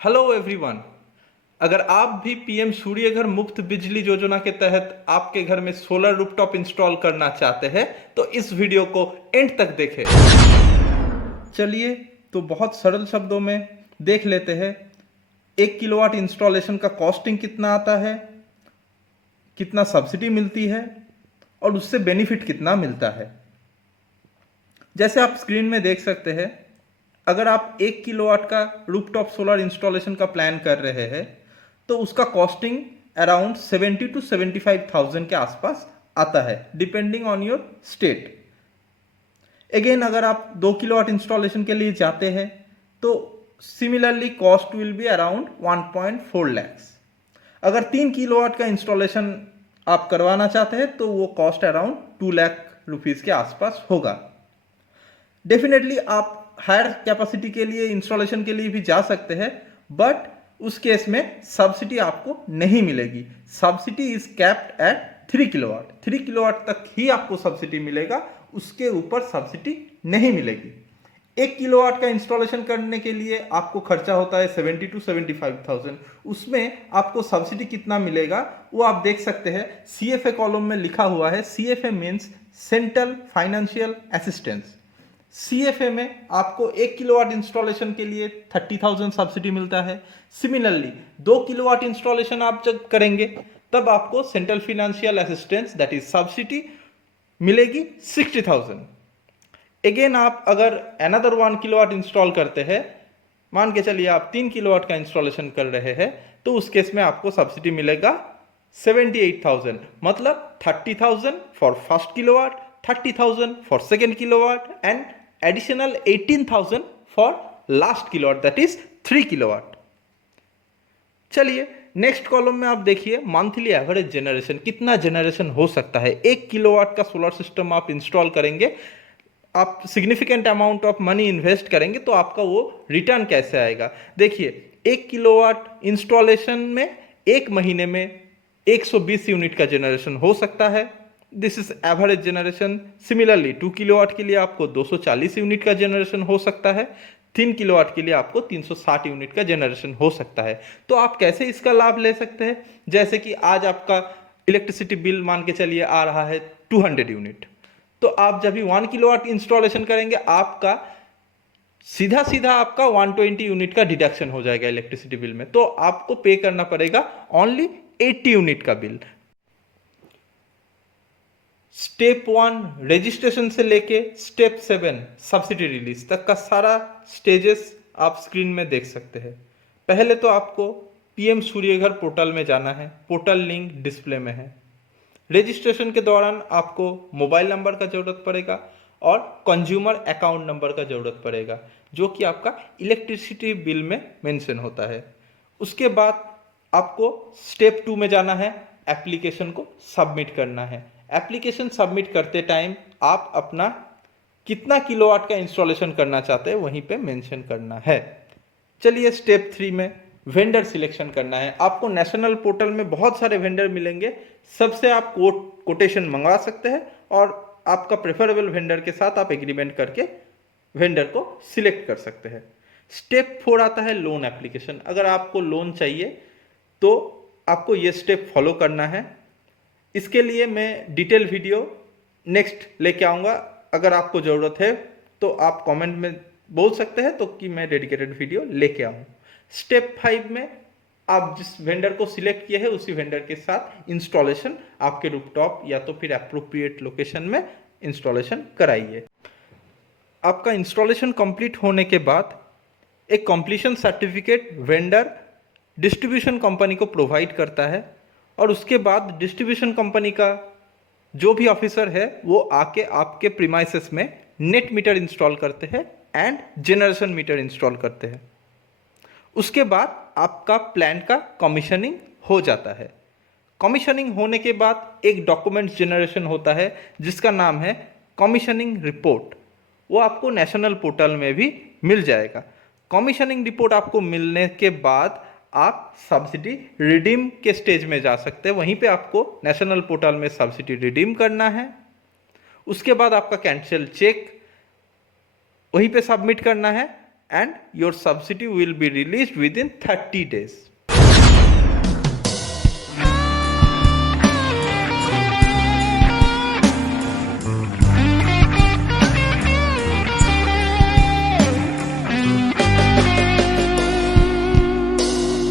Hello everyone. अगर आप भी पीएम सूर्य घर मुफ्त बिजली योजना के तहत आपके घर में सोलर रूफटॉप इंस्टॉल करना चाहते हैं तो इस वीडियो को एंड तक देखें। चलिए तो बहुत सरल शब्दों में देख लेते हैं 1 किलोवाट इंस्टॉलेशन का कॉस्टिंग कितना आता है, कितना सब्सिडी मिलती है और उससे बेनिफिट कितना मिलता है। जैसे आप स्क्रीन में देख सकते हैं, अगर आप 1 किलोवाट का रूफटॉप सोलर इंस्टॉलेशन का प्लान कर रहे हैं तो उसका कॉस्टिंग अराउंड 70 to 75,000 के आसपास आता है, depending on your state. Again अगर आप 2 किलोवाट इंस्टॉलेशन के लिए जाते हैं तो similarly cost will be around 1.4 lakhs. अगर 3 किलोवाट का इंस्टॉलेशन आप करवाना चाहते हैं तो वो कॉस्ट अराउंड 2 लाख रुपीज के आसपास होगा। डेफिनेटली आप हायर कैपेसिटी के लिए इंस्टॉलेशन के लिए भी जा सकते हैं, बट उस केस में सब्सिडी आपको नहीं मिलेगी। Subsidy is capped at 3 kilowatt. 3 kilowatt तक ही आपको सब्सिडी मिलेगा, उसके ऊपर सब्सिडी नहीं मिलेगी। 1 किलोवाट का इंस्टॉलेशन करने के लिए आपको खर्चा होता है 70 to 75,000। उसमें आपको सब्सिडी कितना मिलेगा वो आप देख सकते हैं। CFA कॉलम में लिखा हुआ है, CFA means central financial assistance. CFA में आपको 1 किलोवाट इंस्टॉलेशन के लिए 30,000 सब्सिडी मिलता है। सिमिलरली 2 किलोवाट इंस्टॉलेशन आप जब करेंगे तब आपको central financial assistance that is subsidy मिलेगी 60,000। अगेन आप अगर अनदर 1 किलोवाट इंस्टॉल करते हैं, मान के चलिए आप 3 किलोवाट का इंस्टॉलेशन कर रहे हैं, तो उस केस में आपको सब्सिडी मिलेगा 78,000। मतलब 30,000 for first kilowatt, 30,000 for second kilowatt and additional 18,000 for last kilowatt that is 3 kilowatt. चलिए नेक्स्ट कॉलम में आप देखिए मंथली एवरेज जनरेशन, कितना जनरेशन हो सकता है। 1 किलोवाट का सोलर सिस्टम आप इंस्टॉल करेंगे, आप significant amount of money invest करेंगे तो आपका वो रिटर्न कैसे आएगा। देखिए 1 किलोवाट इंस्टॉलेशन में एक महीने में 120 यूनिट का जनरेशन हो सकता है। This is average generation. Similarly 2 kilowatt के लिए आपको 240 यूनिट का जनरेशन हो सकता है। 3 किलोवाट के लिए आपको 360 यूनिट का जनरेशन हो सकता है। तो आप कैसे इसका लाभ ले सकते हैं, जैसे कि आज आपका इलेक्ट्रिसिटी बिल मान के चलिए आ रहा है 200 यूनिट, तो आप जब भी 1 किलोवाट इंस्टॉलेशन करेंगे आपका सीधा सीधा आपका 120 यूनिट का डिडक्शन हो जाएगा इलेक्ट्रिसिटी बिल में, तो आपको पे करना पड़ेगा ओनली 80 यूनिट का बिल। स्टेप 1 रजिस्ट्रेशन से लेके स्टेप 7 सब्सिडी रिलीज तक का सारा स्टेजेस आप स्क्रीन में देख सकते हैं। पहले तो आपको पीएम सूर्यघर पोर्टल में जाना है, पोर्टल लिंक डिस्प्ले में है। रजिस्ट्रेशन के दौरान आपको मोबाइल नंबर का जरूरत पड़ेगा और कंज्यूमर अकाउंट नंबर का जरूरत पड़ेगा, जो कि आपका इलेक्ट्रिसिटी बिल में मेंशन होता है। उसके बाद आपको स्टेप 2 में जाना है, एप्लीकेशन को सबमिट करना है। एप्लीकेशन सबमिट करते टाइम आप अपना कितना किलोवाट का इंस्टॉलेशन करना चाहते हैं वहीं पे मेंशन करना है। चलिए स्टेप 3 में वेंडर सिलेक्शन करना है। आपको नेशनल पोर्टल में बहुत सारे वेंडर मिलेंगे, सबसे आप कोटेशन मंगवा सकते हैं और आपका प्रेफरेबल वेंडर के साथ आप एग्रीमेंट करके वेंडर को सिलेक्ट कर सकते हैं। स्टेप 4 आता है लोन एप्लीकेशन। अगर आपको लोन चाहिए तो आपको ये स्टेप फॉलो करना है। इसके लिए मैं डिटेल वीडियो नेक्स्ट लेके आऊँगा। अगर आपको ज़रूरत है तो आप कमेंट में बोल सकते हैं तो कि मैं डेडिकेटेड वीडियो लेके आऊँ। स्टेप 5 में आप जिस वेंडर को सिलेक्ट किए हैं उसी वेंडर के साथ इंस्टॉलेशन आपके रूफटॉप या तो फिर एप्रोप्रिएट लोकेशन में इंस्टॉलेशन कराइए। आपका इंस्टॉलेशन कंप्लीट होने के बाद एक completion certificate vendor distribution company को प्रोवाइड करता है और उसके बाद डिस्ट्रीब्यूशन कंपनी का जो भी ऑफिसर है वो आके आपके प्रीमाइसेस में नेट मीटर इंस्टॉल करते हैं एंड जनरेशन मीटर इंस्टॉल करते हैं। उसके बाद आपका प्लान का कमीशनिंग हो जाता है। कमीशनिंग होने के बाद एक डॉक्यूमेंट्स जनरेशन होता है जिसका नाम है कमीशनिंग रिपोर्ट। वो आपको नेशनल पोर्टल में भी मिल जाएगा। कमीशनिंग रिपोर्ट आपको मिलने के बाद आप सब्सिडी रिडीम के स्टेज में जा सकते हैं। वहीं पे आपको नेशनल पोर्टल में सब्सिडी रिडीम करना है। उसके बाद आपका कैंसिल चेक वहीं पे सबमिट करना है and your subsidy will be released within 30 days.